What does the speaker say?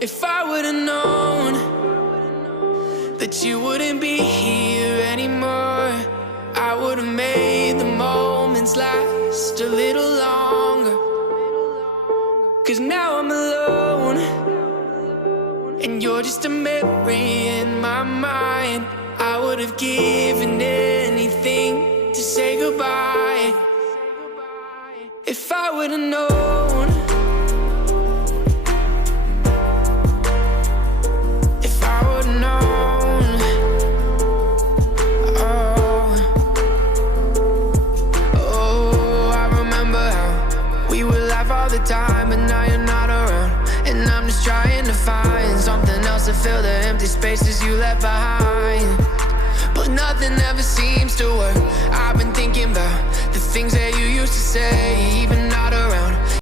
If I would've known that you wouldn't be here anymore, I would've made the moments last a little longer. 'Cause now I'm alone, and you're just a memory in my mind. I would've given anything to say goodbye. If I would've known, if I would've known, oh, I remember how we would laugh all the time, but now you're not around. And I'm just trying to find something else to fill the empty spaces you left behind. But nothing ever seems to work. I've been thinking about the things that you used to say, even not around.